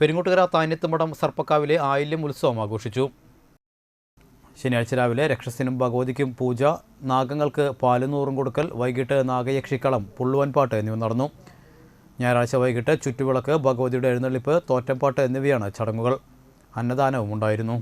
പെരിങ്ങോട്ടുകര താന്യത്തുമടം സർപ്പക്കാവിലെ ആയില്യം ഉത്സവം ആഘോഷിച്ചു. ശനിയാഴ്ച രാവിലെ രക്ഷസിനും ഭഗവതിക്കും പൂജ നാഗങ്ങൾക്ക് പാലുനൂറും കൊടുക്കൽ വൈകിട്ട് നാഗയക്ഷിക്കളം പുള്ളുവൻപാട്ട് എന്നിവ നടന്നു. ഞായറാഴ്ച വൈകിട്ട് ചുറ്റുവിളക്ക് ഭഗവതിയുടെ എഴുന്നള്ളിപ്പ് തോറ്റംപാട്ട് എന്നിവയാണ് ചടങ്ങുകൾ. അന്നദാനവും ഉണ്ടായിരുന്നു.